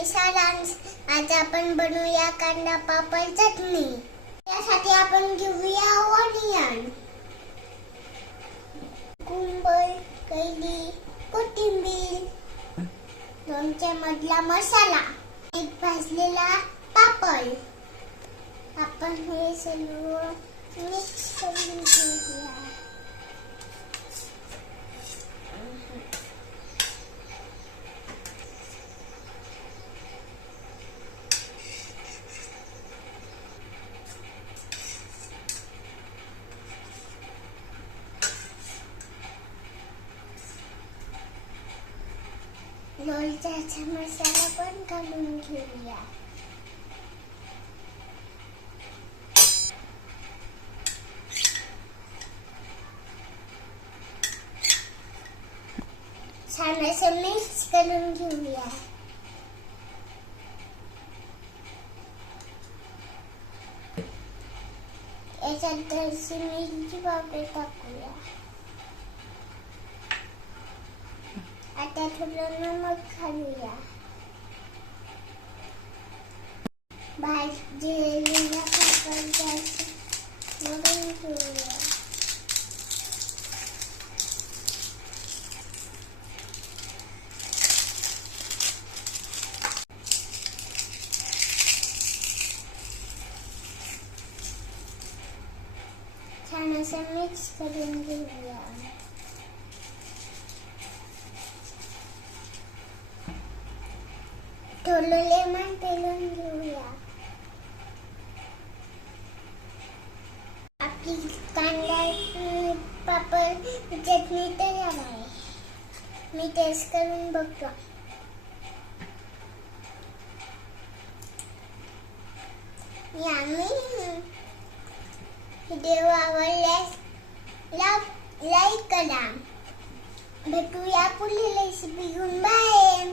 मी सारांश. आज आपण बनवूया कांदा पापड चटणी. त्यासाठी आपण घेऊया ऑनियन, कुंबर, कैरी, कोथिंबीर, 2 चमचा मसाला, एक भाजलेला पापड. आपण हे सर्व मिक्स करून घेऊया. लोणच्याचा मसाला पण घालून घेऊया. छान असं मिक्स करून घेऊया. याच्यात थोडीशी मिरची पावडर टाकूया. आता थोडं नमक घालूया. भाजलेला पापड जास्त मळून घेऊया. छान असं मिक्स करून घेऊया. थोडं लेमन पिळून घेऊया. आपली कांदा पापड चटणी तयार आहे. मी टेस्ट करून बघतो. व्हिडिओ आवडल्यास लाईक करा. भेटूया पुढील रेसिपी घेऊन. बाय.